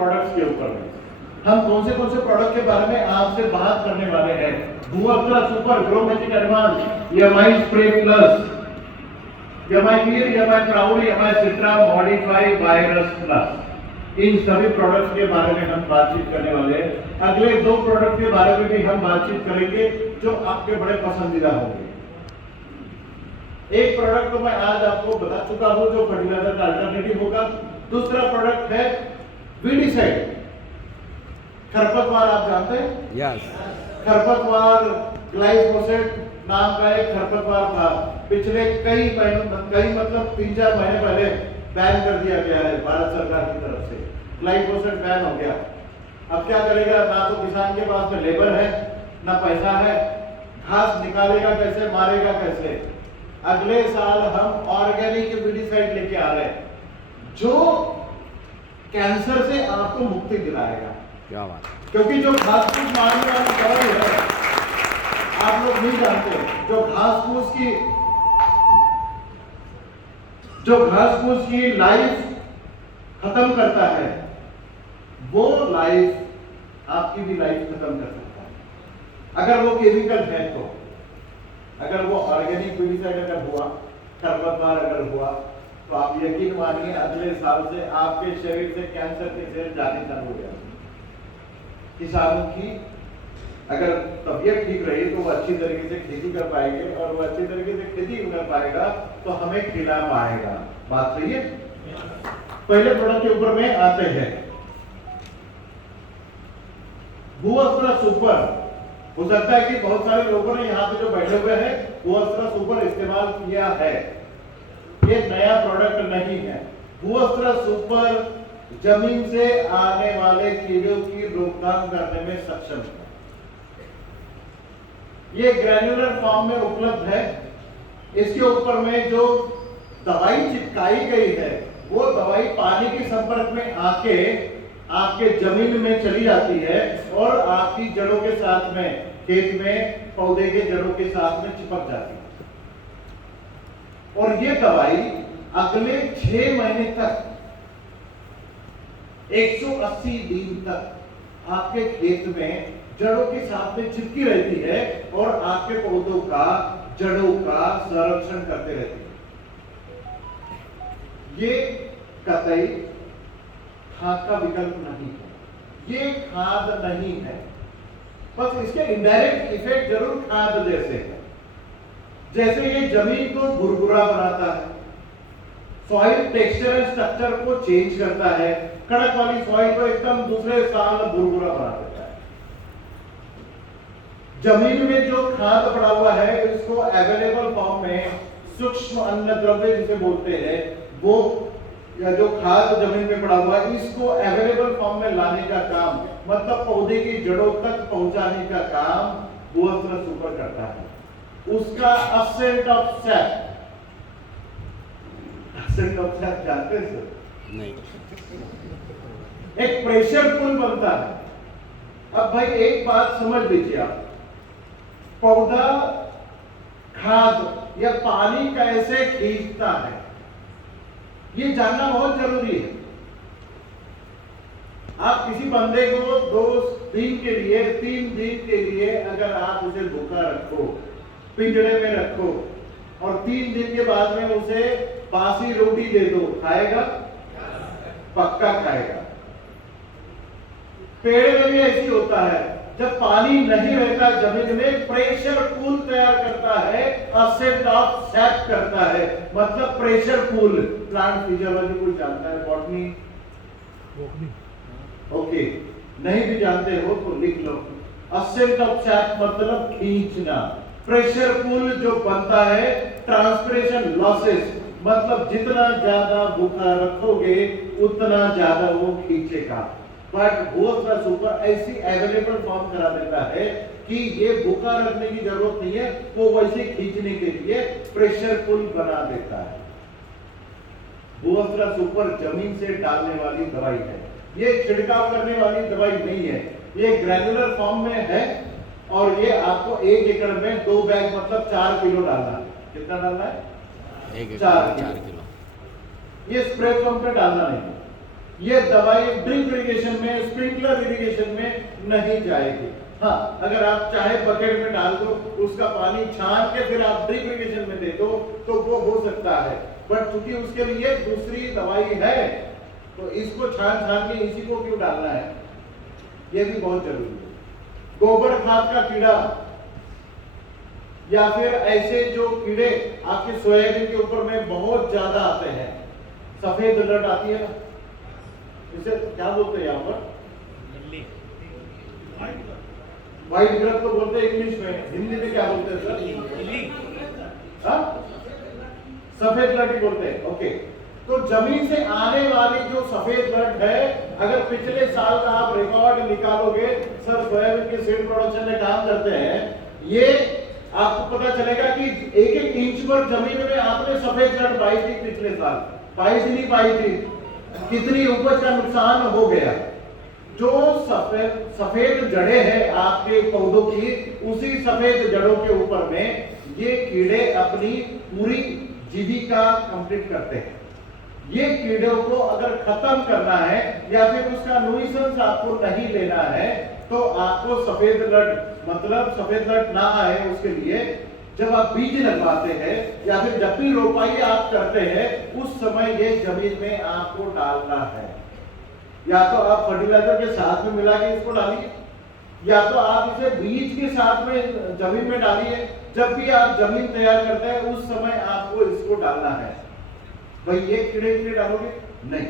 Products के ऊपर में हम कौन से प्रोडक्ट के बारे में आपसे बात करने वाले हैं। भूअस्त्र super grow magic advance, EMI spray plus, EMI clear, EMI proud, EMI सिट्रा मॉडिफाई वायरस प्लस, इन सभी प्रोडक्ट्स के बारे में हम बातचीत करने वाले हैं। अगले दो प्रोडक्ट के बारे में भी हम बातचीत करेंगे जो आपके बड़े पसंदीदा होंगे। एक प्रोडक्ट तो मैं आज आपको बता चुका हूं जो फर्टिलाइजर का अल्टरनेटिव होगा। दूसरा प्रोडक्ट है वीडीसाइड। खरपतवार आप जानते हैं? यस। खरपतवार ग्लाइफोसेट नाम का एक खरपतवार था, पिछले कई मतलब 3-4 महीने पहले बैन कर दिया गया है भारत सरकार की तरफ से। ग्लाइफोसेट बैन हो गया। अब क्या करेगा? ना तो किसान के पास में लेबर है, ना पैसा है, घास निकालेगा कैसे, मारेगा कैसे। अगले साल हम ऑर्गेनिक वीडीसाइड लेके आ रहे हैं जो कैंसर से आपको मुक्ति दिलाएगा। क्या बात। क्योंकि जो घास फूस मारने वाली दवाई है आप लोग नहीं जानते, जो घास फूस की लाइफ खत्म करता है वो लाइफ आपकी भी लाइफ खत्म कर सकता है अगर वो केमिकल है तो। अगर वो ऑर्गेनिक वीडीसाइड अगर हुआ, खरपतवार अगर हुआ, तो आप यकीन मानिए अगले साल से आपके शरीर से कैंसर के सेल जाने चालू हो जाएंगे। किसानों की अगर तबीयत ठीक रही तो वो अच्छी तरीके से खेती कर पाएंगे, और वो अच्छी तरीके से खेती कर पाएगा तो हमें खिला पाएगा। बात सही है? पहले प्रोडक्ट के ऊपर में आते हैं। भूअस्त्र सुपर। हो सकता है कि बहुत सारे लोगों ने यहाँ पे जो बैठे हुए हैं भूअस्त्र सुपर इस्तेमाल किया है। ये नया प्रोडक्ट नहीं है। भूअस्त्र सुपर जमीन से आने वाले कीड़ों की रोकथाम करने में सक्षम है। ये ग्रैन्युलर फॉर्म में उपलब्ध है। इसके ऊपर में जो दवाई चिपकाई गई है वो दवाई पानी के संपर्क में आके आपके जमीन में चली जाती है और आपकी जड़ों के साथ में, खेत में पौधे के जड़ों के साथ में चिपक जाती है। और ये दवाई अगले 6 महीने तक 180 दिन तक आपके खेत में जड़ों के साथ में चिपकी रहती है और आपके पौधों का जड़ों का संरक्षण करते रहती है। ये कतई खाद का विकल्प नहीं है, ये खाद नहीं है, बस इसके इनडायरेक्ट इफेक्ट जरूर खाद जैसे है। जैसे ये जमीन को भुरभुरा बनाता है, सॉइल टेक्सचर एंड स्ट्रक्चर को चेंज करता है, कड़क वाली सॉइल को एकदम दूसरे साल भुरभुरा बना देता है। जमीन में जो खाद पड़ा हुआ है इसको अवेलेबल फॉर्म में, सूक्ष्म अन्न द्रव्य जिसे बोलते हैं, वो या जो खाद जमीन में पड़ा हुआ है इसको अवेलेबल फॉर्म में लाने का काम, मतलब पौधे की जड़ों तक पहुंचाने का काम भूअस्त्र सुपर करता है। उसका ascent of sap, ascent of sap जानते हैं सर? नहीं। एक प्रेशर पुल बनता है। अब भाई एक बात समझ लीजिए आप, पौधा खाद या पानी कैसे खींचता है ये जानना बहुत जरूरी है। आप किसी बंदे को 2 दिन के लिए, 3 दिन के लिए अगर आप उसे भूखा रखो, पिंजरे में रखो और 3 दिन के बाद में उसे बासी रोटी दे दो, खाएगा? पक्का खाएगा। पेड़ में भी ऐसी होता है, जब पानी नहीं रहता जमीन में प्रेशर पूल तैयार करता है, असेंट ऑफ सैप करता है, मतलब प्रेशर पूल। प्लांट फिजियोलॉजी कोई जानता है? बॉटनी? ओके, नहीं भी जानते हो तो लिख लो। असेंट ऑफ सैप मतलब खींचना। प्रेशर पूल जो बनता है, ट्रांसपिरेशन लॉसेस मतलब जितना ज्यादा भूखा रखोगे उतना ज्यादा वो खींचेगा। बट भूअस्त्र सुपर ऐसी अवेलेबल फॉर्म करा देता है कि ये भूखा रखने की जरूरत नहीं है, वो वैसे खींचने के लिए प्रेशर पुल बना देता है। भूअस्त्र सुपर जमीन से डालने वाली दवाई है, ये छिड़काव करने वाली दवाई नहीं है। ये ग्रैन्युलर फॉर्म में है और ये आपको 1 एकड़ में 2 बैग मतलब 4 किलो डालना है। कितना डालना है? 4 किलो। ये स्प्रे पंप पे डालना नहीं। ये दवाई ड्रिप इरिगेशन नहीं जाएगी। हाँ, अगर आप चाहे बकेट में डाल दो, उसका पानी छान के फिर आप ड्रिप इरिगेशन में दे दो तो वो हो सकता है, बट चूंकि उसके लिए दूसरी दवाई है तो इसको छान के इसी को क्यों डालना है, ये भी बहुत जरूरी है। गोबर खाद का कीड़ा या फिर ऐसे जो कीड़े आपके सोयाबीन के ऊपर में बहुत ज्यादा आते हैं, सफेद लट आती है ना, इसे क्या बोलते हैं यहाँ पर, व्हाइट ग्रब तो बोलते हैं इंग्लिश में, हिंदी में क्या बोलते हैं सर? सफेद लट बोलते हैं। ओके, तो जमीन से आने वाली जो सफेद लट है, अगर पिछले साल का आप रिकॉर्ड निकालोगे, सर सोयाबीन के सीड प्रोडक्शन में काम करते हैं, ये आपको पता चलेगा कि एक एक इंच पर जमीन में आपने सफेद लट पाई थी पिछले साल, पाई थी नहीं पाई थी, कितनी उपज का नुकसान हो गया। जो सफेद जड़ें हैं आपके पौधों की, उसी सफेद जड़ों के ऊपर में ये कीड़े अपनी पूरी जीविका कंप्लीट करते हैं। ये कीड़ों को अगर खत्म करना है या फिर उसका न्यूसेंस आपको नहीं लेना है, तो आपको सफेद लट, मतलब सफेद लट ना आए उसके लिए जब आप बीज लगवाते हैं या फिर जब भी रोपाई आप करते हैं, उस समय ये जमीन में आपको डालना है। या तो आप फर्टिलाइजर के साथ में मिला के इसको डालिए, या तो आप इसे बीज के साथ में जमीन में डालिए। जब भी आप जमीन तैयार करते हैं उस समय आपको इसको डालना है। भाई ये कीड़े डालोगे नहीं,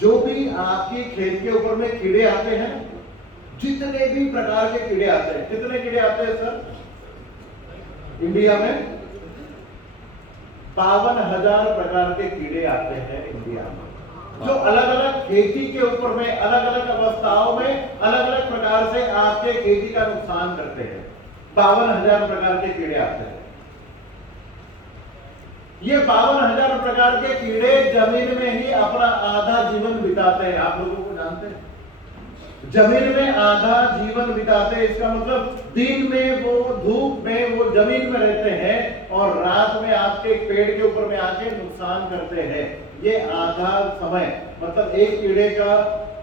जो भी आपके खेत के ऊपर में कीड़े आते हैं, जितने भी प्रकार के कीड़े आते हैं, कितने कीड़े आते हैं सर इंडिया में? 52,000 प्रकार के कीड़े आते हैं इंडिया में, जो अलग अलग खेती के ऊपर में अलग अलग अवस्थाओं में अलग अलग प्रकार से आपके खेती का नुकसान करते हैं। 52,000 प्रकार के कीड़े आते हैं। ये 52,000 प्रकार के कीड़े जमीन में ही अपना आधा जीवन बिताते हैं। आप लोगों को जानते हैं, जमीन में आधा जीवन बिताते हैं। इसका मतलब दिन में वो धूप में वो जमीन में रहते हैं और रात में आपके पेड़ के ऊपर में आके नुकसान करते हैं। ये आधा समय, मतलब एक कीड़े का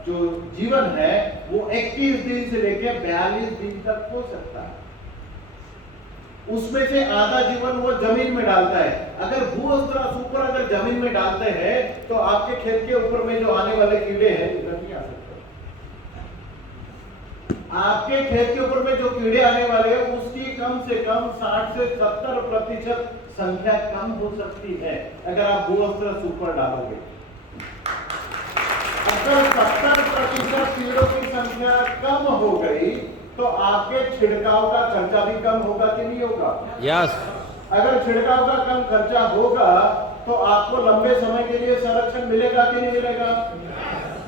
जो जीवन है वो 21 दिन से लेकर 42 दिन तक हो सकता है। उसमें से आधा जीवन वो जमीन में डालता है। अगर भूअस्त्र सुपर अगर जमीन में डालते हैं तो आपके खेत के ऊपर में जो आने वाले कीड़े हैं इधर नहीं आ सकते। आपके खेत के ऊपर में जो कीड़े आने वाले हैं उसकी कम से कम 60 से 70% संख्या कम हो सकती है अगर आप भूअस्त्र सुपर डालोगे। अगर 70% कीड़ों की संख्या कम हो गई तो आपके छिड़काव का खर्चा भी कम होगा कि नहीं होगा? यस। अगर छिड़काव का कम खर्चा होगा तो आपको लंबे समय के लिए संरक्षण मिलेगा कि नहीं मिलेगा?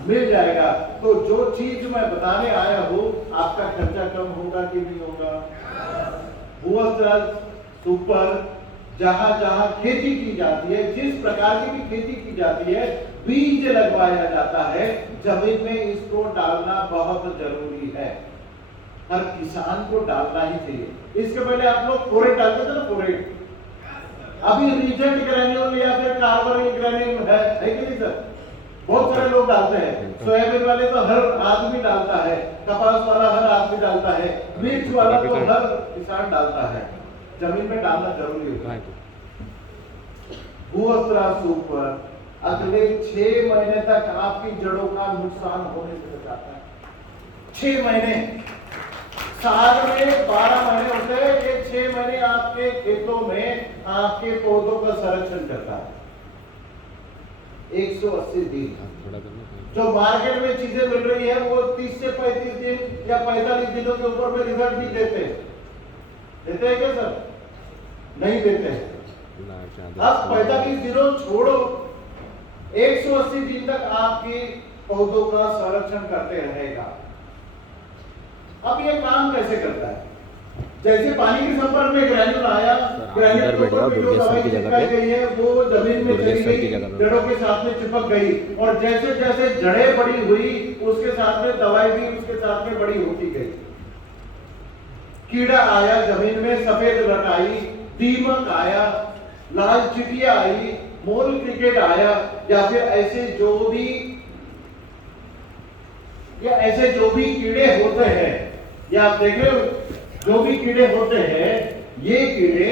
मिल जाएगा। तो जो चीज मैं बताने आया हूं, आपका खर्चा कम होगा कि नहीं होगा? भूअस्त्र सुपर जहां जहां खेती की जाती है, जिस प्रकार की भी खेती की जाती है, बीज लगवाया जाता है, जमीन में इसको डालना बहुत जरूरी है। हर किसान को डालना ही चाहिए। इसके पहले आप लोग फोरेट डालते थे ना, फोरेट। अभी रीजेंट ग्रैन्यूल या फिर कार्बन ग्रैन्यूल है कि नहीं सर? बहुत सारे लोग डालते हैं। सोयाबीन वाले तो हर आदमी डालता है, कपास वाला हर आदमी डालता है, मिर्च वाला तो हर किसान डालता है। जमीन में डालना जरूरी होता है। भूअस्त्र सुपर अगले 6 महीने तक आपकी जड़ों का नुकसान होने से बचाता है। 6 महीने, साल में 12 महीने होते हैं, ये 6 महीने आपके खेतों में आपके पौधों का संरक्षण करता है। 180 दिन जो मार्केट में चीजें मिल रही है वो 30 से 35 दिन या 45 दिनों के ऊपर में रिजल्ट भी देते हैं क्या सर? नहीं देते हैं। अब 45 दिनों छोड़ो, 180 दिन तक आपके पौधों का संरक्षण करते रहेगा। अब ये काम कैसे करता है? जैसे पानी के संपर्क में ग्रैन्यूल आया, ग्रैन्यूल के ऊपर जो दवाई चिपकाई गई है वो जमीन में चली गई, जड़ों के साथ में चिपक गई, और जैसे जैसे जड़ें बड़ी हुई उसके साथ में दवाई भी उसके साथ में बड़ी होती गई। कीड़ा आया जमीन में, सफेद लट आई, दीमक आया, लाल चिटिया आई, मोल क्रिकेट आया, या फिर ऐसे जो भी या ऐसे जो भी कीड़े होते हैं, ये आप देख रहे हो, जो भी कीड़े होते हैं, ये कीड़े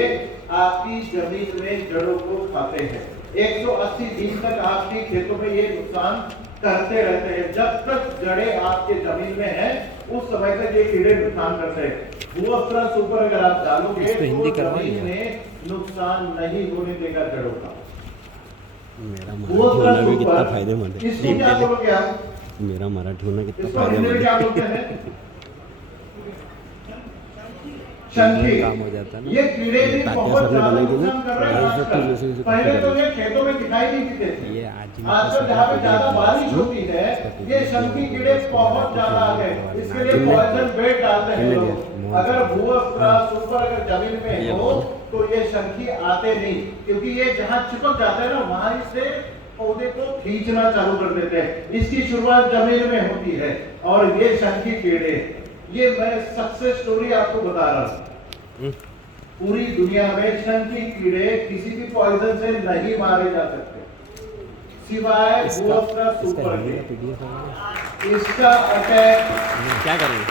आपकी जमीन में जड़ों को खाते हैं। 180 दिन तक आपके खेतों में ये नुकसान करते रहते हैं। जब तक जड़ें आपके जमीन में है, उस समय तक ये कीड़े नुकसान करते हैं। भूअस्त्र सुपर अगर आप डालोगे तो जमीन में नुकसान नहीं होने देगा जड़ों का। मेरा मराठी होना भी कितना फायदेमंद है। इसको क्या बोलोगे आप? मेरा मराठी होना कितना इसको हिंदी में फायदेमंद क्या है। बोलते हैं? शंखी। काम हो जाता है ना। ये कीड़े भी तात्या बहुत सर ने ज्यादा बनाई थी ना, नुकसान कर रहे हैं ये जो आजकल। तुलसी से पहले तो पकड़ ये खेतों में दिखाई नहीं देते थे। ये आज ही आजकल जहाँ पे ज्यादा बारिश होती है, ये शंखी कीड़े बहुत ज्यादा आ गए। इसके लिए पॉइजन बेड डालते हैं लोग। अगर भूअस्त्र सुपर अगर जमीन में हो तो ये शंखी आते नहीं, क्योंकि ये जहाँ चिपक जाते हैं ना, वहां से पौधे को खींचना चालू कर देते हैं। इसकी शुरुआत जमीन में होती है। और ये शंखी कीड़े, ये मैं सक्सेस स्टोरी आपको बता रहा हूँ। पूरी दुनिया में शंखी कीड़े किसी भी पॉइजन से नहीं मारे जा सकते, सिवाय भूअस्त्र सुपर के। इसका अटैक क्या करेंगे,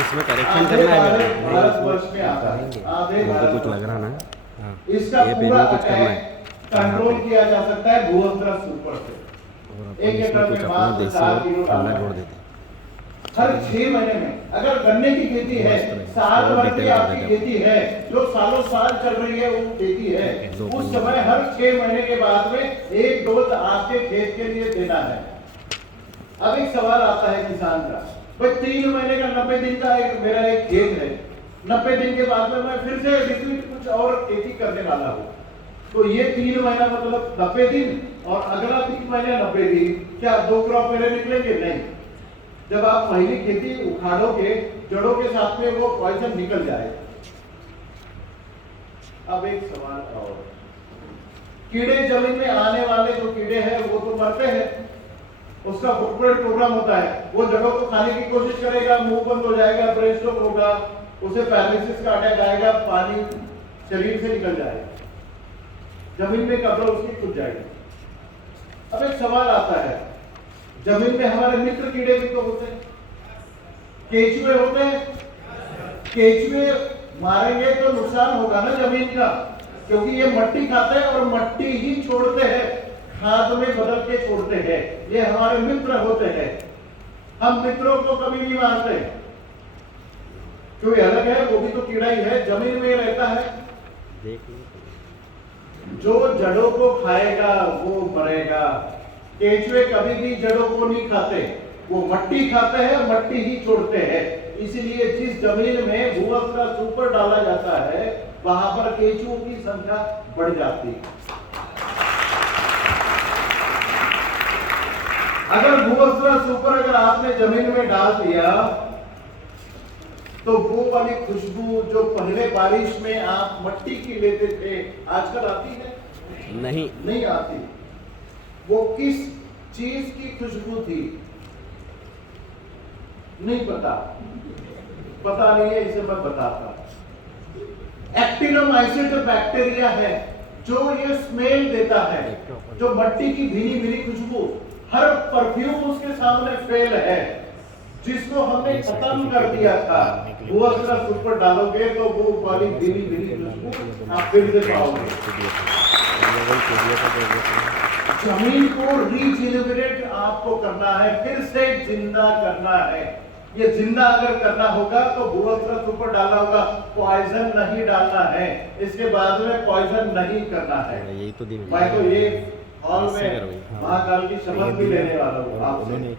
इसमें करेक्शन करना है। भारतवर्ष में आता है, आधे मुझे कुछ भारत लग रहा ना। हाँ, इसका ये पेज पूरा में कुछ करना है अटैक कंट्रोल किया जा सकता है भूअस्त्र सुपर से। और अपन एक इसमें एकड़ कुछ में अपना 5 से देसी 7 और किलो ठंडा डालना जोड़ है। देते हैं। हर 6 महीने में अगर गन्ने की खेती है, साल भर की आपकी खेती है, जो सालों साल चल रही है वो खेती है, उस समय हर 6 महीने के बाद में एक डोज आपके खेत के लिए देना है। अब एक सवाल आता है किसान का, भाई 3 महीने का 90 दिन का मेरा एक खेत है, 90 दिन के बाद में मैं फिर से रिपीट कुछ और खेती करने वाला हूँ, तो ये 3 महीना मतलब 90 दिन और अगला 3 महीने 90 दिन, क्या 2 क्रॉप मेरे निकलेंगे? नहीं। जब आप पहली खेती उखाड़ोगे, जड़ों के साथ में वो पॉइजन निकल जाएगा। अब एक सवाल और, कीड़े जमीन में आने वाले जो कीड़े हैं वो तो मरते हैं, उसका फुटप्रिंट प्रोग्राम होता है, वो जड़ों को खाने की कोशिश करेगा, मुंह बंद हो जाएगा, ब्रेन स्ट्रोक होगा, उसे पैरालिसिस का अटैक आएगा, पानी शरीर से निकल जाएगा, जमीन में कब्र उसकी खुद जाएगी। अब एक सवाल आता है, जमीन में हमारे मित्र कीड़े भी तो होते हैं, केचुए होते हैं। केचुए मारेंगे तो नुकसान होगा ना जमीन का, क्योंकि ये मट्टी खाते हैं और मट्टी ही छोड़ते हैं, खाद में बदल के छोड़ते हैं। ये हमारे मित्र होते हैं। हम मित्रों को कभी नहीं मारते, कोई अलग है, वो भी तो कीड़ा ही है, जमीन में रहता है। जो जड़ों को खाएगा वो मरेगा। केचुए कभी भी जड़ों को नहीं खाते, वो मट्टी खाते हैं, मट्टी ही छोड़ते हैं। इसलिए जिस जमीन में भूअस्त्र सुपर डाला जाता है, वहां पर केचुओं की संख्या बढ़ जाती है। अगर भूअस्त्र सुपर अगर आपने जमीन में डाल दिया, तो वो वाली खुशबू जो पहले बारिश में आप मट्टी की लेते थे, आजकल आती है? नहीं आती। वो किस चीज की खुशबू थी? नहीं पता नहीं है, इसे मैं बताता। एक्टिनोमाइसिस बैक्टीरिया है जो ये स्मेल देता है, जो मट्टी की भीनी भीनी खुशबू, हर परफ्यूम उसके सामने फेल है, जिसको हमने खत्म कर दिया था। भूअस्त्र सुपर डालोगे तो वो वाली भीनी भीनी खुशबू आप फिर से पाओगे। जमीन को रीजेनरेट आपको करना है, फिर से जिंदा करना है। ये जिंदा अगर करना होगा तो भूअस्त्र सुपर डालना होगा, पॉइजन नहीं डालना है। इसके बाद में पॉइजन नहीं करना है। यही तो दिन मैं तो ये हॉल में महाकाल की शपथ भी लेने वाला हूँ, आपसे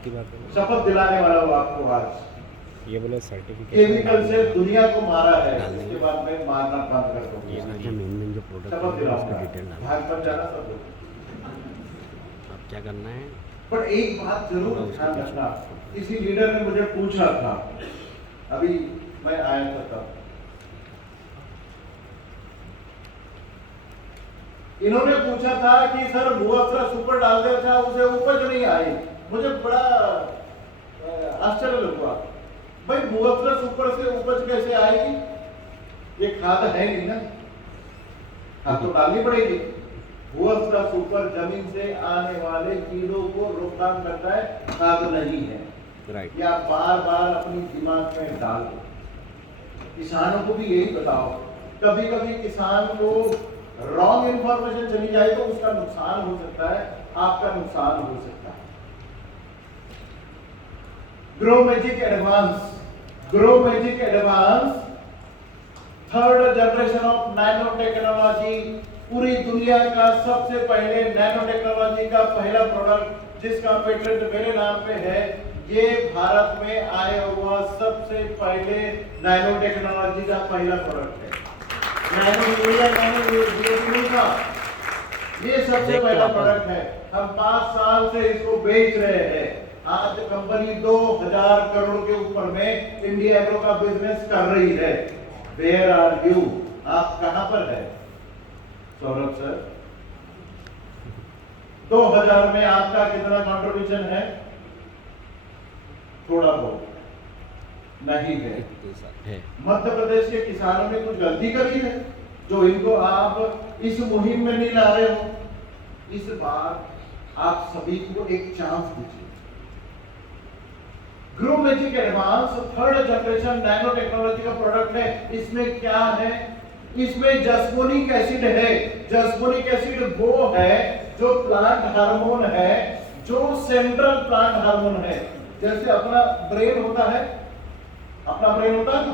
शपथ दिलाने वाला हूँ आपको आज। ये बोले सर्टिफिकेट केमिकल से दुनिया को मारा है, उसके बाद में मारना बंद कर दो। मेन जो प्रोडक्ट है शपथ दिलाऊंगा, उसका डिटेल डालना। भाग पर जाना सब लोग। अब क्या करना है? पर एक बात जरूर ध्यान रखना, किसी लीडर ने मुझे पूछा था, अभी मैं आया था तब, इन्होंने पूछा था कि सर भूअस्त्र सुपर डाल दिया था, उसे उपज नहीं आई। मुझे बड़ा आश्चर्य लगा, भाई भूअस्त्र सुपर से उपज कैसे आएगी? ये खाद है नहीं ना, खाद तो डालनी पड़ेगी। भूअस्त्र सुपर जमीन से आने वाले कीड़ों को रोकथाम करता है, खाद नहीं है। राइट। या बार बार अपनी दिमाग में डाल दो। किसानों को भी यही बताओ। कभी कभी किसान को रॉन्ग इंफॉर्मेशन चली जाए तो उसका नुकसान हो सकता है, आपका नुकसान हो सकता है। Grow magic advance third generation of nano technology, पूरी दुनिया का सबसे पहले नैनो टेक्नोलॉजी का पहला प्रोडक्ट जिसका पेटेंट मेरे नाम पे है, ये भारत में आया हुआ सबसे पहले नैनो टेक्नोलॉजी का पहला प्रोडक्ट है। नैनो यूरिया, नैनो डीएपी का ये सबसे पहला प्रोडक्ट है। हम 5 साल से इसको बेच रहे हैं। आज कंपनी 2000 करोड़ के ऊपर में इंडिया एग्रो का बिजनेस कर रही है। Where are you? आप कहां पर है सौरभ सर? 2000 में आपका कितना कंट्रीब्यूशन है? थोड़ा बहुत नहीं है। मध्य प्रदेश के किसानों ने कुछ गलती करी है जो इनको आप इस मुहिम में नहीं ला रहे हो। इस बार आप सभी को एक चांस दीजिए। Grow magic advance third generation nano technology का प्रोडक्ट है। इसमें क्या है? इसमें जस्मोनिक एसिड है। जस्मोनिक एसिड वो है जो प्लांट हार्मोन है, जो सेंट्रल प्लांट हार्मोन है। जैसे अपना ब्रेन होता है ना,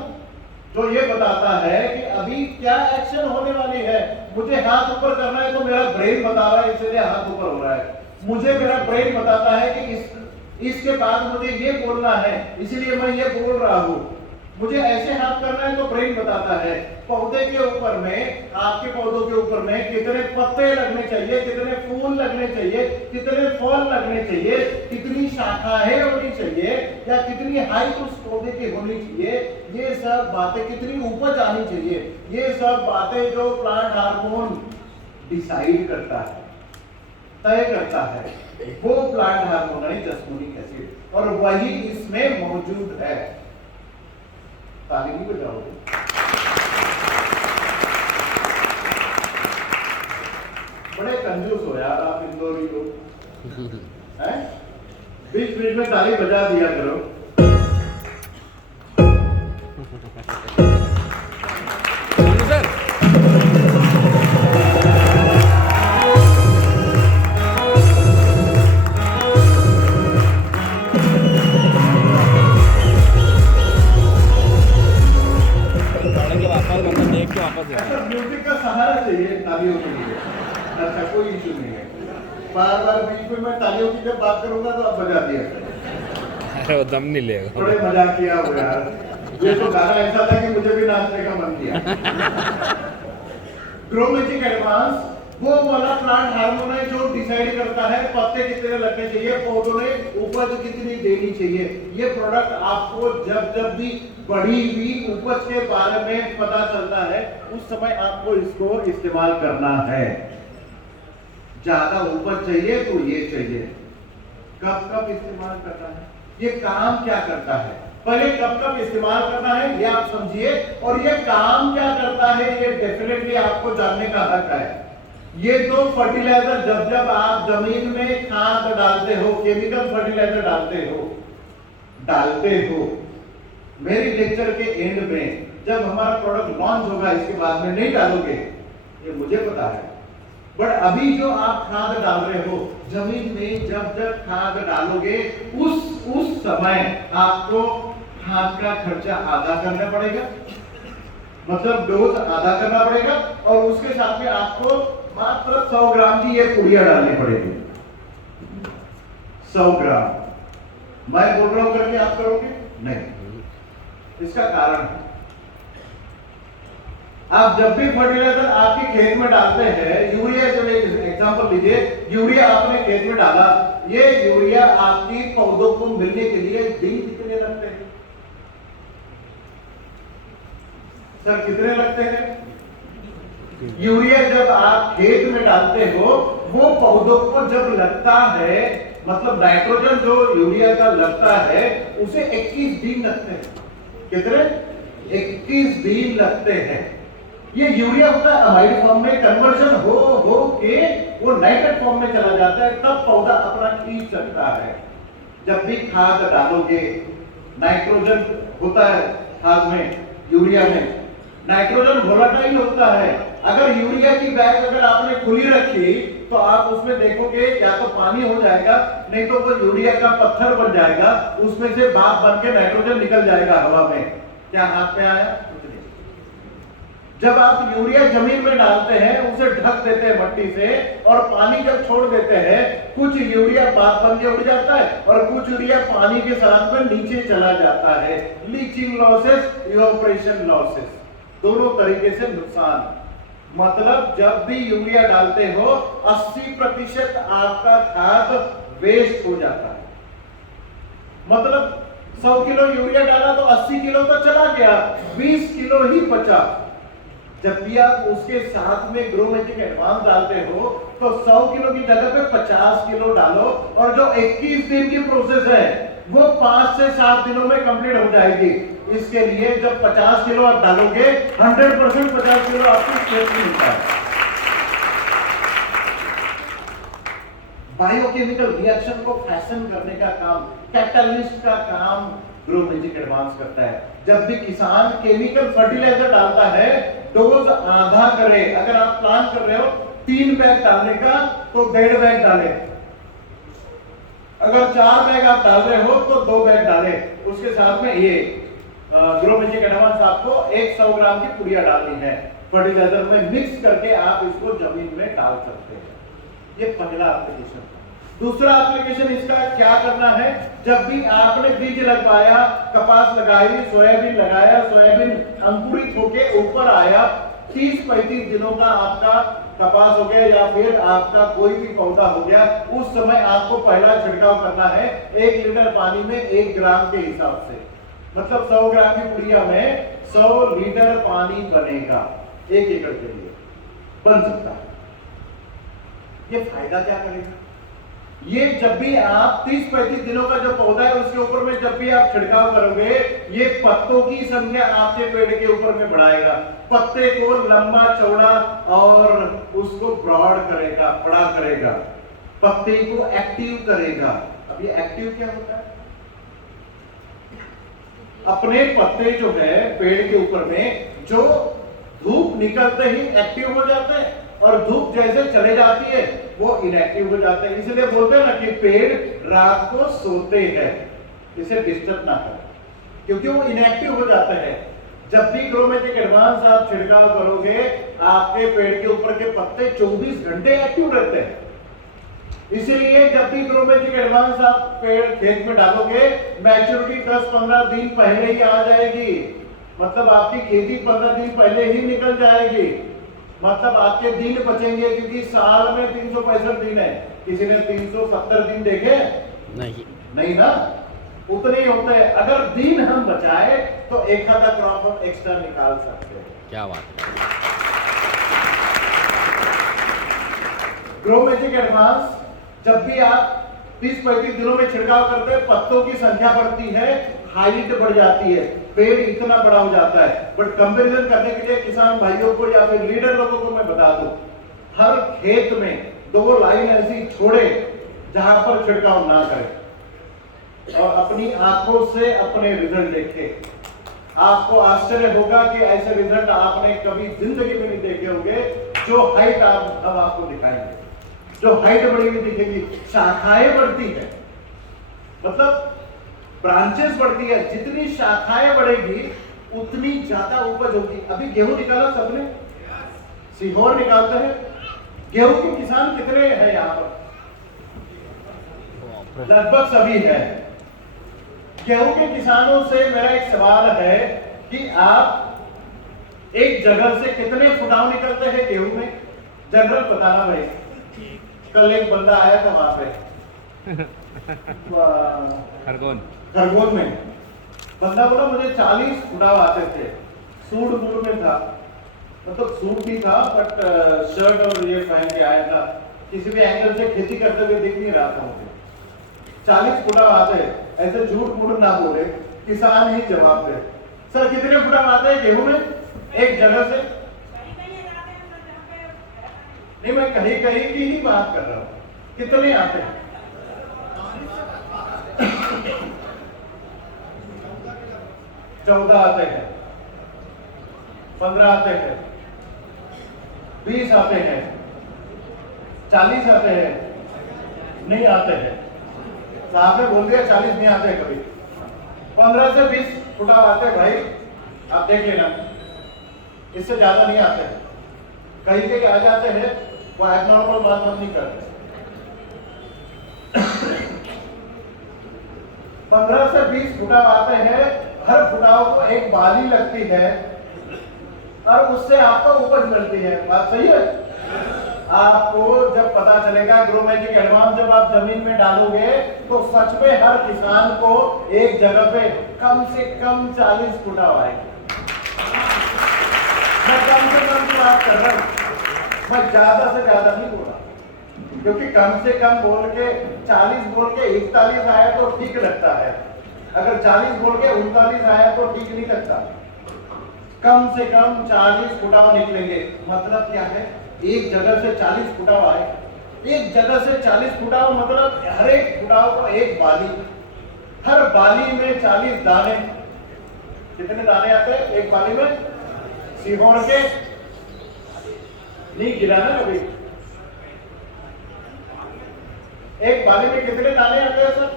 जो ये बताता है कि अभी क्या एक्शन होने वाली है। मुझे हाथ ऊपर करना है तो मेरा ब्रेन बता रहा है इसलिए हाथ ऊपर हो रहा है। मुझे मेरा ब्रेन बताता है कि इसके बाद मुझे ये बोलना है इसलिए मैं ये बोल रहा हूं। मुझे ऐसे हाथ करना है तो ब्रेन बताता है। पौधे के ऊपर में, आपके पौधों के ऊपर में कितने पत्ते लगने चाहिए, कितने फूल लगने चाहिए, कितने फल लगने चाहिए, कितनी शाखाएं होनी चाहिए या कितनी हाइट उस पौधे की होनी चाहिए, ये सब बातें, कितनी उपज आनी चाहिए, ये सब बातें जो प्लांट हार्मोन डिसाइड करता है, तय करता है, वो प्लांट हार्मोन है जस्मोनिक एसिड, और वही इसमें मौजूद है। ताली नहीं बजाओगे? बड़े कंजूस हो यार आप इंदौरी लोग, हैं? बीच बीच में ताली बजा दिया करो। म्यूजिक का सहारा चाहिए तालियों के लिए। अच्छा, कोई इशू नहीं है। बार बार बीच में मैं तालियों की जब बात करूंगा तो आप बजा दिया। अरे वो दम नहीं लेगा। बड़े मजाक किया हो यार। ये तो गाना ऐसा था कि मुझे भी नाचने का मन किया। ग्रो मैजिक एडवांस वो वाला प्लांट हार्मोन है जो डिसाइड करता है पत्ते कितने लगने चाहिए, पौधों ने उपज कितनी देनी चाहिए। ये प्रोडक्ट आपको जब जब भी बढ़ी हुई उपज के बारे में पता चलता है उस समय आपको इसको इस्तेमाल करना है। ज्यादा उपज चाहिए तो ये चाहिए। कब कब इस्तेमाल करना है, ये काम क्या करता है, पहले कब कब इस्तेमाल करना है ये आप समझिए, और ये काम क्या करता है ये डेफिनेटली आपको जानने का हक है। ये तो फर्टिलाइजर जब जब आप जमीन में खाद डालते हो, केमिकल फर्टिलाइजर डालते हो, मेरी लेक्चर के एंड में जब हमारा प्रोडक्ट लॉन्च होगा इसके बाद में नहीं डालोगे, ये मुझे पता है। बट अभी जो आप खाद डाल रहे हो जमीन में, जब जब खाद डालोगे उस समय आपको खाद का खर्चा आधा करना पड़ेगा, मतलब डोज आधा करना पड़ेगा, और उसके साथ में आपको मात्र 100 ग्राम की ये पुड़िया डालनी पड़ेगी। 100 ग्राम मैं बोल रहा हूं करके आप करोगे नहीं। इसका कारण है आप जब भी फर्टिलाइजर आपके खेत में डालते हैं, यूरिया, जब एक एग्जांपल लीजिए, यूरिया आपने खेत में डाला, ये यूरिया आपकी पौधों को मिलने के लिए दिन कितने लगते हैं सर? कितने लगते हैं? यूरिया जब आप खेत में डालते हो वो पौधों को जब लगता है, मतलब नाइट्रोजन जो यूरिया का लगता है उसे 21 दिन लगते हैं। कितने? 21 दिन लगते हैं। ये यूरिया होता है अमाइड फॉर्म में कन्वर्जन हो के वो नाइट्रेट फॉर्म में चला जाता है, तब पौधा अपना खींच सकता है। जब भी खाद डालोगे, नाइट्रोजन होता है खाद में, यूरिया में नाइट्रोजन वोलेटाइल होता है। अगर यूरिया की बैग अगर आपने खुली रखी तो आप उसमें देखोगे या तो पानी हो जाएगा, नहीं तो वो यूरिया का पत्थर बन जाएगा, उसमें से भाप बन के नाइट्रोजन निकल जाएगा हवा में। क्या हाथ में आया? कुछ नहीं। जब आप यूरिया जमीन में डालते हैं, उसे ढक देते हैं मट्टी से और पानी जब छोड़ देते हैं, कुछ यूरिया भाप बन के उड़ जाता है और कुछ यूरिया पानी के साथ में नीचे चला जाता है। लीचिंग लॉसेस, इवेपोरेशन लॉसेस, दोनों तरीके से नुकसान। मतलब जब भी यूरिया डालते हो 80% आपका खाद वेस्ट हो जाता है। मतलब 100 किलो यूरिया डाला तो 80 किलो तो चला गया, 20 किलो ही बचा। जब भी आप उसके साथ में ग्रोमेटिक एडवांस डालते हो तो 100 किलो की जगह पे 50 किलो डालो और जो 21 दिन की प्रोसेस है वो 5 से 7 दिनों में कंप्लीट हो जाएगी। इसके लिए जब 50 किलो आप डालोगे 100% 50 किलो आपको खेत में मिलता है। बायोकेमिकल रिएक्शन को फैशन करने का काम, कैटलिस्ट का काम ग्रोमेजिक एडवांस करता है। जब भी किसान केमिकल फर्टिलाइजर डालता है, डोज आधा करे। अगर आप प्लान कर रहे हो 3 बैग डालने का तो 1.5 बैग डाले। अगर 4 बैग आप डाल रहे हो तो 2 बैग डाले। उसके साथ में ये ग्रोमेजिक एडवांस आपको 100 ग्राम की पुड़िया डालनी है, फर्टिलाइजर में मिक्स करके आप इसको जमीन में डाल सकते हैं। ये पहला एप्लीकेशन। दूसरा एप्लीकेशन इसका क्या करना है, जब भी आपने बीज लगवाया, कपास लगाई, सोयाबीन लगाया, सोयाबीन अंकुरित होके ऊपर आया, 30-35 दिनों का आपका कपास हो गया या फिर आपका कोई भी पौधा हो गया, उस समय आपको पहला छिड़काव करना है 1 लीटर पानी में 1 ग्राम के हिसाब से। मतलब 100 ग्राम की पुड़िया में 100 लीटर पानी बनेगा 1 एकड़ के लिए, बन सकता है। ये फायदा क्या करेगा? ये जब भी आप 30-35 दिनों का जो पौधा है उसके ऊपर में जब भी आप छिड़काव करोगे, ये पत्तों की संख्या आपके पेड़ के ऊपर में बढ़ाएगा, पत्ते को लंबा चौड़ा और उसको ब्रॉड करेगा, बड़ा करेगा, पत्ते को एक्टिव करेगा। अब ये एक्टिव क्या होता है? अपने पत्ते जो है पेड़ के ऊपर में, जो धूप निकलते ही एक्टिव हो जाते हैं और धूप जैसे चले जाती है वो इनएक्टिव हो जाते हैं। इसलिए बोलते हैं ना कि पेड़ रात को सोते हैं, इसे डिस्टर्ब ना करें, क्योंकि वो इनएक्टिव हो जाते हैं। जब भी ग्रोमेजिक एडवांस आप छिड़काव करोगे, आपके पेड़ के ऊपर के पत्ते 24 घंटे एक्टिव रहते हैं। इसलिए जब भी ग्रोमेजिक एडवांस आप पेड़ खेत में डालोगे, मैच्योरिटी 10-15 दिन पहले ही आ जाएगी। मतलब आपकी खेती 15 दिन पहले ही निकल जाएगी। मतलब आपके दिन बचेंगे, क्योंकि साल में 365 दिन है। किसी ने 370 दिन देखे? नहीं ना, उतने ही होते हैं। अगर दिन हम बचाए तो एक आधा क्रॉप हम एक्स्ट्रा निकाल सकते हैं। क्या बात है। ग्रोमेजिक एडवांस जब भी आप 30-35 दिनों में छिड़काव करते हैं, पत्तों की संख्या बढ़ती है, हाइट बढ़ जाती है, पेड़ इतना बड़ा हो जाता है। बट कंपैरिजन करने के लिए किसान भाइयों को या फिर लीडर लोगों को मैं बता दूं, हर खेत में 2 लाइन ऐसी छोड़े जहां पर छिड़काव ना करें और अपनी आंखों से अपने रिजल्ट देखें। आपको आश्चर्य होगा कि ऐसे रिजल्ट आपने कभी जिंदगी में नहीं देखे होंगे। जो हाइट हम आपको दिखाएंगे, जो हाइट बढ़ी हुई दिखेगी, शाखाएं बढ़ती है, मतलब ब्रांचेस बढ़ती है। जितनी शाखाएं बढ़ेगी उतनी ज्यादा उपज होगी। अभी गेहूं निकाला सबने, सीहोर निकालते हैं। गेहूं के किसान कितने हैं यहाँ पर? लगभग सभी है। गेहूं के किसानों से मेरा एक सवाल है कि आप एक जगह से कितने फुटाव निकलते हैं गेहूं में? जनरल बताना भाई। कल एक बंदा आया था वहां पे खरगोन में, बंदा बोला मुझे 40 फुटाव आते थे। सूट बूट में था, मतलब सूट भी था बट शर्ट और ये पहन के आया था। किसी भी एंगल से खेती करते हुए दिख नहीं रहा था मुझे। 40 फुटाव आते हैं, ऐसे झूठ मूठ ना बोले, किसान ही जवाब दे। सर कितने फुटाव आते हैं गेहूं में एक जगह से? नहीं, मैं कहीं कहीं की ही बात कर रहा हूं। कितने आते हैं? 14 आते हैं, 15 आते हैं, 20 आते हैं, 40 आते हैं, नहीं आते हैं। साहब ने बोल दिया 40 नहीं आते कभी। 15 से 20 फुटाव आते हैं भाई, आप देख लेना, इससे ज्यादा नहीं आते हैं। कहीं के आ जाते हैं, वो एबनॉर्मल बात हम नहीं करते। 15 से 20 फुटाव आते हैं, हर फुटाव को एक बाली लगती है और उससे आपको उपज मिलती है। बात सही है? आपको जब पता चलेगा एग्रोमैजिक एडवांस जब आप जमीन में डालोगे तो सच में हर किसान को एक जगह पे कम से कम 40 फुटाव आएगी। मैं कम से कम की बात कर रहा हूं, मैं ज्यादा से ज्यादा नहीं बोला, क्योंकि कम से कम बोल के 40 बोल के 41 आया तो ठीक लगता है, अगर 40 बोल के 39 आया तो ठीक नहीं लगता। कम से कम 40 फुटाव निकलेंगे। मतलब क्या है? एक जगह से 40 फुटाव आए, एक जगह से 40 फुटाव मतलब हर एक फुटाव को एक बाली, हर बाली में 40 दाने। कितने दाने आते हैं एक बाली में? सीहोर के नहीं गिराना कभी। एक बाली में कितने दाने आते हैं सर?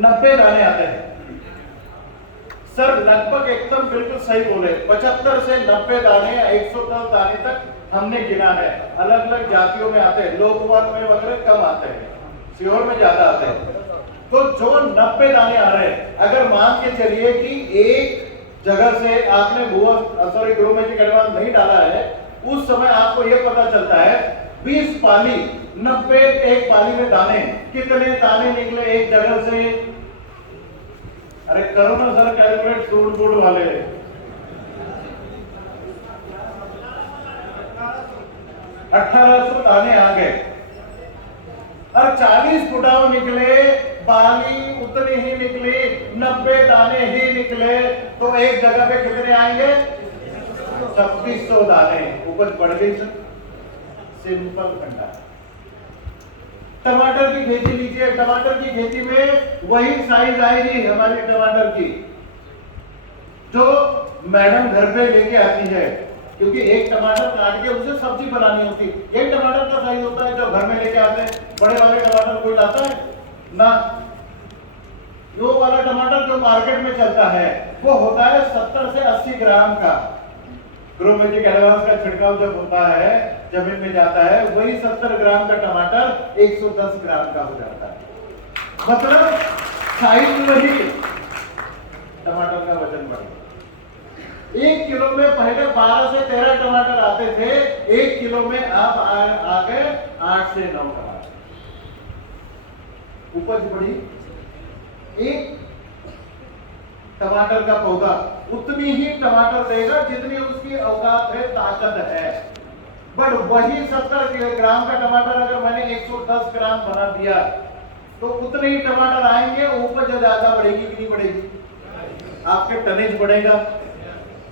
90 दाने आते हैं सर। लगभग एकदम बिल्कुल सही बोले, 75 से 90 दाने या 110 दाने तक हमने गिना है। अलग अलग जातियों में आते हैं, लोकवाद में वगैरह कम आते हैं, सीहोर में ज्यादा आते हैं। तो जो 90 दाने आ रहे हैं, अगर मान के चलिए कि एक जगह से आपने एग्रोमैजिक एडवांस नहीं डाला है, उस समय आपको यह पता चलता है 20 पाली 90 एक पाली में दाने, कितने दाने निकले एक जगह से? अरे करो ना सर कैलकुलेट, सूट बूट वाले। 1800 दाने आ गए और 40 फुटाव निकले, बाली उतनी ही निकली, 90 दाने ही निकले, तो एक जगह पे कितने आएंगे? 2600 दाने। उपज बढ़ गई सर। सिंपल फंडा। टमाटर की खेती लीजिए, टमाटर की खेती में वही साइज आएगी हमारी टमाटर की जो मैडम घर पे लेके आती है, क्योंकि एक टमाटर काट के उसे सब्जी बनानी होती है। एक टमाटर का साइज होता है जो घर में लेके आते हैं। बड़े वाले टमाटर कोई लाता है ना। वो वाला टमाटर जो मार्केट में चलता है वो होता है 70 से 80 ग्राम का। एग्रोमैजिक एडवांस का छिड़काव जब होता है, जमीन में जाता है, वही 70 ग्राम का टमाटर 110 ग्राम का हो जाता है। मतलब साइज में ही टमाटर का वजन बढ़ गया। 1 किलो में पहले 12 से 13 टमाटर आते थे, 1 किलो में अब आ गए 8 से 9 टमाटर। उपज बढ़ी। एक टमाटर का पौधा उतनी ही टमाटर देगा जितनी उसकी औकात है, ताकत है। बट वही 70 ग्राम का टमाटर अगर मैंने 110 ग्राम बना दिया तो उतने ही टमाटर आएंगे, उपज ज्यादा बढ़ेगी कि नहीं बढ़ेगी? आपके टनेज बढ़ेगा।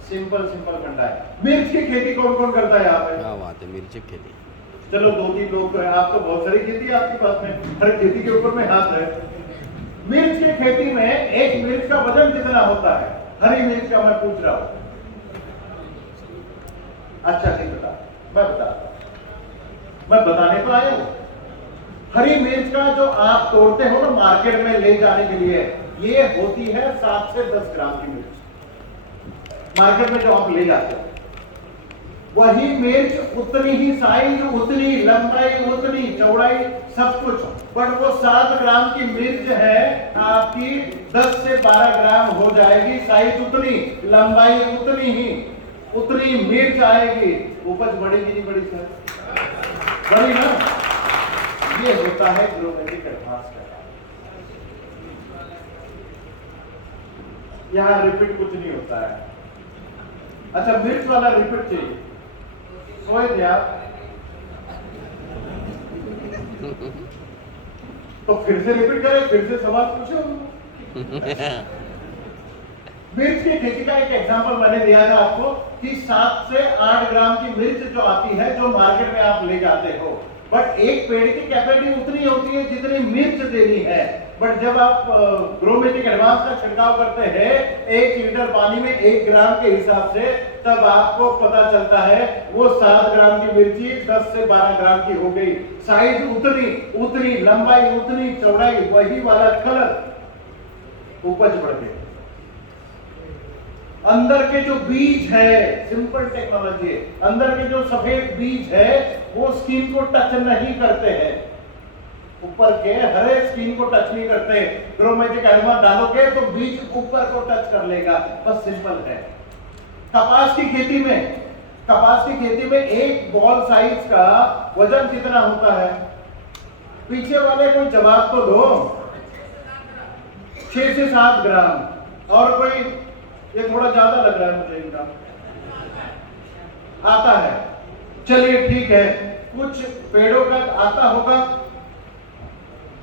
सिंपल सिंपल फंडा है। मिर्च की खेती कौन कौन करता है यहाँ पे? क्या बात है, मिर्ची की खेती। चलो 2-3 लोग, आप तो बहुत सारी खेती है आपके पास में, हर खेती के ऊपर में हाथ है। मिर्च की खेती में एक मिर्च का वजन कितना होता है? हरी मिर्च का मैं पूछ रहा हूं। अच्छा नहीं बता, मैं बताता हूं, मैं बताने तो आया हूं। हरी मिर्च का जो आप तोड़ते हो ना मार्केट में ले जाने के लिए, ये होती है 7 से 10 ग्राम की मिर्च। मार्केट में जो आप ले जाते हो वही मिर्च उतनी ही साइज, उतनी लंबाई, उतनी चौड़ाई, सब कुछ, बट वो 7 ग्राम की मिर्च है, आपकी 10 से 12 ग्राम हो जाएगी। साइज उतनी, लंबाई उतनी ही, उतनी मिर्च आएगी। उपज बढ़ेगी नहीं बढ़ी सर? बढ़ी ना। ये होता है एग्रोमैजिक एडवांस का। यहाँ रिपीट कुछ नहीं होता है। अच्छा मिर्च वाला रिपीट चाहिए, सोए थे आप तो फिर से रिपीट करें, फिर से सवाल पूछो। मिर्च की खेती का एक एग्जांपल मैंने दिया था आपको कि 7 से 8 ग्राम की मिर्च जो आती है, जो मार्केट में आप ले जाते हो, बट एक पेड़ की कैपेसिटी उतनी होती है जितनी मिर्च देनी है। बट जब आप ग्रोमेटिक एडवांस का छिड़काव करते हैं 1 लीटर पानी में 1 ग्राम के हिसाब से, तब आपको पता चलता है वो 7 ग्राम की मिर्ची 10 से 12 ग्राम की हो गई। साइज उतनी लंबाई उतनी, चौड़ाई वही वाला, कलर, उपज बढ़ गई। अंदर के जो बीज है, सिंपल टेक्नोलॉजी है, अंदर के जो सफेद बीज है वो स्किन को टच नहीं करते हैं, ऊपर के हरे स्किन को टच नहीं करते। ग्रोमेटिक एडवांस डालोगे तो बीज ऊपर को टच कर लेगा, बस सिंपल है। कपास की खेती में एक बॉल साइज का वजन कितना होता है? पीछे वाले कोई जवाब तो दो। 6 से 7 ग्राम। और कोई? ये थोड़ा ज्यादा लग रहा है मुझे इनका। आता है, चलिए ठीक है, कुछ पेड़ों का आता होगा।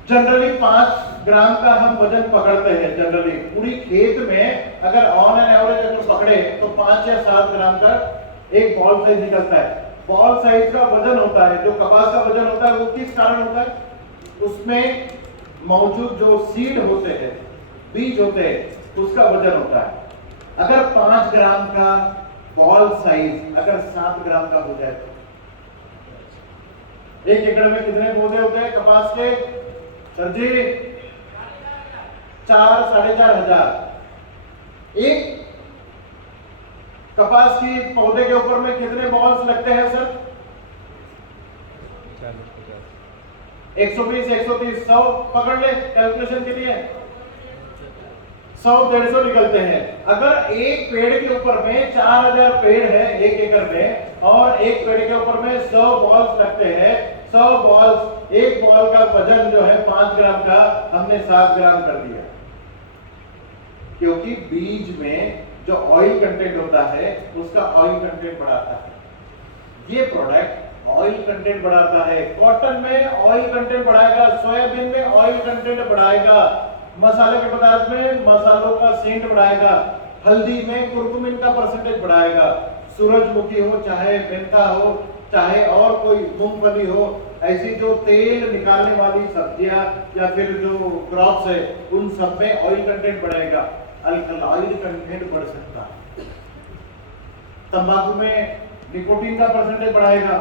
जनरली 5 ग्राम का हम वजन पकड़ते हैं। जनरली पूरी खेत में अगर ऑन एन एवरेज अगर पकड़े तो 5 या 7 ग्राम का एक बॉल साइज निकलता है। बॉल साइज का वजन होता है, जो कपास का वजन होता है वो किस कारण होता है? उसमें मौजूद जो सीड होते हैं, बीज होते हैं, उसका वजन होता है। अगर 5 ग्राम का बॉल साइज अगर 7 ग्राम का हो जाए तो 1 एकड़ में कितने पौधे होते हैं कपास के? सर जी 4-4.5 हजार। एक कपास की पौधे के ऊपर में कितने बॉल्स लगते हैं सर? 120, 130, 100 पकड़ ले कैलकुलेशन के लिए। 100-150 निकलते हैं। अगर एक पेड़ के ऊपर में 4000 पेड़ है 1 एकड़ में, और एक पेड़ के ऊपर में 100 बॉल्स लगते हैं, 100 बॉल्स, एक बॉल का वजन जो है 5 ग्राम का, हमने 7 ग्राम कर दिया। क्योंकि बीज में जो ऑयल कंटेंट होता है उसका ऑयल कंटेंट बढ़ाता है। ये प्रोडक्ट ऑयल कंटेंट बढ़ाता है। कॉटन में ऑयल कंटेंट बढ़ाएगा, सोयाबीन में ऑयल कंटेंट बढ़ाएगा, मसाले के पदार्थ में मसालों का सेंट बढ़ाएगा, हल्दी में कुरकुमिन का परसेंटेज बढ़ाएगा। सूरजमुखी हो, चाहे मेंथा हो, चाहे और कोई मूंगफली हो, ऐसी जो तेल निकालने वाली सब्जियां या फिर जो क्रॉप्स है उन सब में ऑयल कंटेंट बढ़ाएगा। अल्कलॉइड कंटेंट बढ़ सकता है। तंबाकू में निकोटीन का परसेंटेज बढ़ाएगा,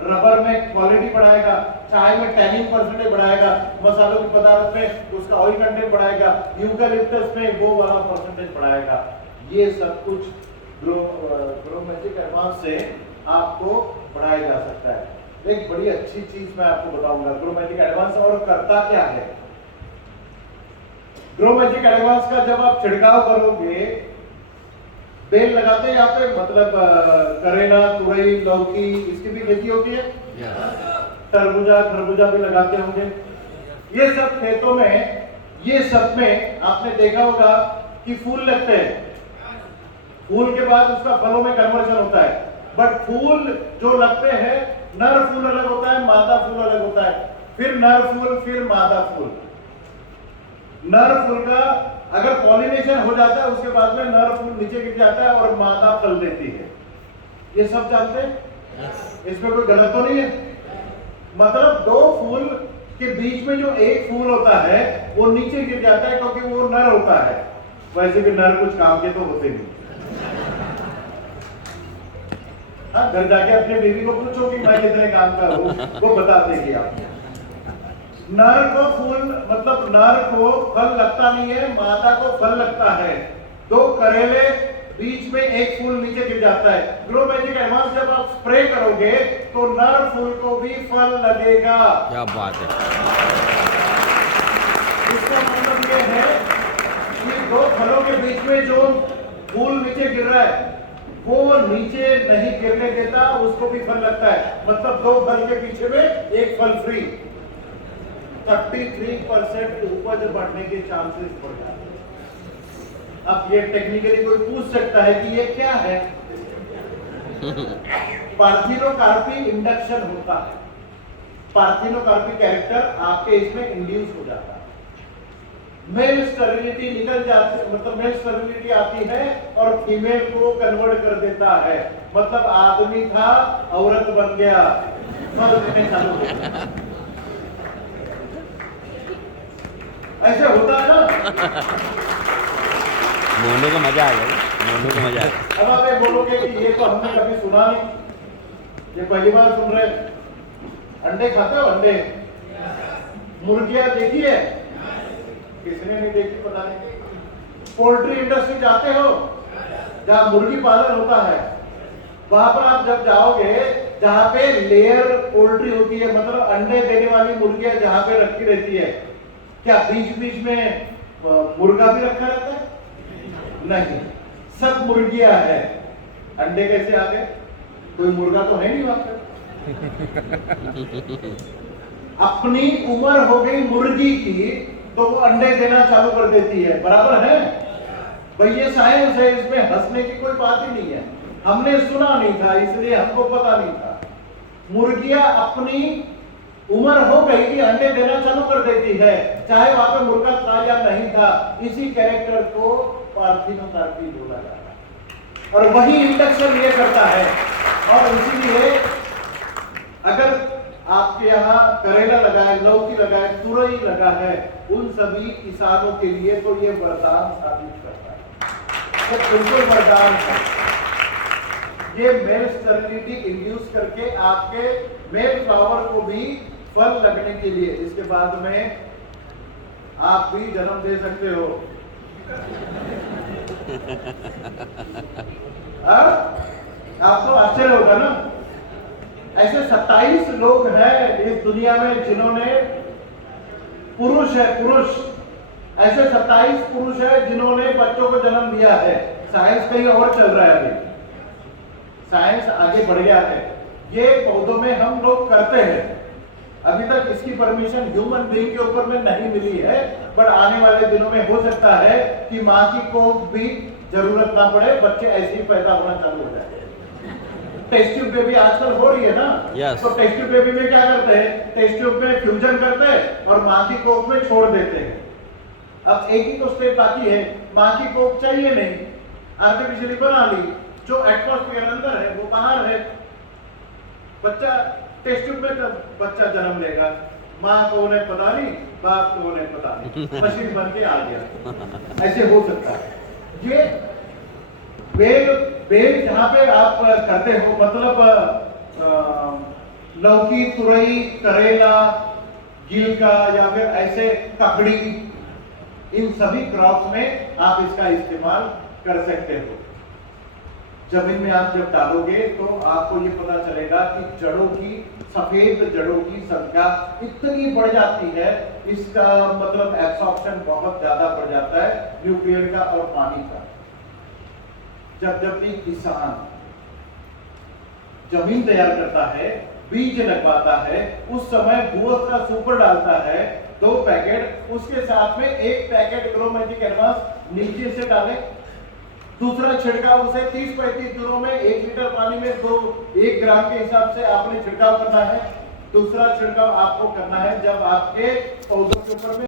रबर में क्वालिटी बढ़ाएगा, चाय में टैनिन परसेंटेज बढ़ाएगा, मसालों के पदार्थ में उसका ऑयल कंटेंट बढ़ाएगा, यूकलिप्टस में वो वाला परसेंटेज बढ़ाएगा। ये सब कुछ ग्रोमेटिक एडवांस से आपको बढ़ाया जा सकता है। एक बड़ी अच्छी चीज मैं आपको बताऊंगा ग्रोमेटिक एडवांस और करता क्या है। ग्रोमेटिक एडवांस का जब आप छिड़काव करोगे, बेल लगाते हैं यहाँ पे, मतलब करेला, तुरई, लौकी, इसकी भी खेती होती है। तरबूजा, खरबूजा भी लगाते होंगे। ये सब खेतों में, ये सब में आपने देखा होगा कि फूल लगते हैं। फूल के बाद उसका फलों में कन्वर्जन होता है। बट फूल जो लगते हैं, नर फूल अलग होता है, मादा फूल अलग होता है, फिर नर फूल, फिर मादा फूल। नर फूल का अगर पॉलिनेशन हो जाता है उसके बाद में नर फूल नीचे गिर जाता है और मादा फल देती है। ये सब जानते हैं? इसमें कोई गलत तो नहीं है? मतलब 2 फूल के बीच में जो एक फूल होता है वो नीचे गिर जाता है क्योंकि वो नर होता है। वैसे भी नर कुछ काम के तो होते नहीं। हाँ, घर जाके अपने बीवी को पूछो कि मैं कितने काम का हूँ, वो बता देगी आपको। नर को फूल, मतलब नर को फल लगता नहीं है, मादा को फल लगता है। 2 करेले, बीच में एक फूल नीचे गिर जाता है। ग्रोमेटिक एडवांस जब आप स्प्रे करोगे तो नर फूल को भी फल लगेगा। क्या बात है। इसका मतलब ये है कि 2 फलों के बीच में जो फूल नीचे गिर रहा है वो नीचे नहीं गिरने देता, उसको भी फल लगता है। मतलब 2 फल के पीछे में एक फल फ्री। 33% उपज बढ़ने के चांसेस बढ़ जाते हैं। अब ये टेक्निकली कोई पूछ सकता है कि ये क्या है? पार्थिनोकार्पी इंडक्शन होता है। पार्थिनोकार्पी कैरेक्टर आपके इसमें इंड्यूस हो जाता है। मेल स्टेरिलिटी निकल जाती है, मतलब मेल स्टेरिलिटी आती है और फीमेल को कन्वर्ट कर देता है। मतलब आदमी था औरत बन गया। फल देने चालू हो गए। ऐसे होता है ना। मोनू को मजा आ गया, मोनू को मजा आ गया। अब आप ये बोलोगे कि ये तो हमने कभी सुना नहीं, ये पहली बार सुन रहे। अंडे खाते हो? अंडे, मुर्गियां देखी है? किसने नहीं देखी पता नहीं। पोल्ट्री इंडस्ट्री जाते हो जहाँ मुर्गी पालन होता है, वहां पर आप जब जाओगे जहाँ पे लेयर पोल्ट्री होती है, मतलब अंडे देने वाली मुर्गियां जहाँ पे रखी रहती है, क्या बीच बीच में मुर्गा भी रखा रहता है? नहीं, सब मुर्गियां है। अंडे कैसे आ गए? कोई मुर्गा तो है नहीं वहां पर। अपनी उम्र हो गई मुर्गी की तो वो अंडे देना चालू कर देती है, बराबर है भाई? ये साइंस है, इसमें हंसने की कोई बात ही नहीं है। हमने सुना नहीं था इसलिए हमको पता नहीं था। मुर्गियां अपनी उम्र हो गई कि अंडे देना चालू कर देती है, चाहे वहां पे मुर्गा था या नहीं था। इसी कैरेक्टर को पार्थिनोकार्पी बोला जाता है और वही इंडक्शन ये करता है। और इसीलिए अगर आपके यहाँ करेला लगा है, लौकी लगा है, तुरई लगा है, उन सभी किसानों के लिए तो ये वरदान साबित करता है। ये बिल्कुल वरदान है। ये मेल स्टेरिलिटी इंड्यूस करके आपके मेल फ्लावर को भी फल लगने के लिए, इसके बाद में आप भी जन्म दे सकते हो। आपको आश्चर्य होगा ना, ऐसे 27 लोग हैं इस दुनिया में जिन्होंने, पुरुष है, पुरुष, ऐसे 27 पुरुष है जिन्होंने बच्चों को जन्म दिया है। साइंस कहीं और चल रहा है, अभी साइंस आगे बढ़ गया है। ये पौधों में हम लोग करते हैं, अभी तक इसकी परमिशन ह्यूमन बीइंग के ऊपर में नहीं मिली है, पर आने वाले दिनों में हो सकता है कि माँ की कोख भी जरूरत ना पड़े, बच्चे ऐसे ही पैदा होना चालू हो जाए। टेस्ट ट्यूब बेबी आजकल हो रही है ना। yes. तो टेस्ट ट्यूब बेबी में क्या करते हैं? टेस्ट ट्यूब में फ्यूजन करते हैं और माँ की कोख में छोड़ देते हैं। अब एक ही तो स्टेप बाकी है, माँ की कोख चाहिए नहीं, आर्टिफिशियली बना ली, जो एटमॉस्फेयर अंदर है वो बाहर है। बच्चा टेस्ट ट्यूब में तब बच्चा जन्म लेगा, माँ को उन्हें पता नहीं, बाप को उन्हें पता नहीं, मशीन बन के आ गया। ऐसे हो सकता है। ये बेल जहाँ पे आप करते हो, मतलब लौकी, तुरई, करेला, गिलका या फिर ऐसे ककड़ी, इन सभी क्रॉप्स में आप इसका इस्तेमाल कर सकते हो। जमीन में आप जब डालोगे तो आपको ये पता चलेगा कि जड़ों की, सफेद जड़ों की संख्या इतनी बढ़ जाती है, इसका मतलब एब्सॉर्प्शन बहुत ज्यादा बढ़ जाता है न्यूट्रिएंट का और पानी का। जब भी किसान जमीन तैयार करता है, बीज लगवाता है, उस समय भूअस का सुपर डालता है 2 पैकेट, उसके साथ में 1 पैकेट ग्रोमैजिक एडवांस नीचे से डालें। दूसरा छिड़काव उसे 30-35 दिनों में 1 लीटर पानी में 1 ग्राम के हिसाब से आपने छिड़काव करना है। दूसरा छिड़काव आपको करना है जब आपके पौधों के ऊपर में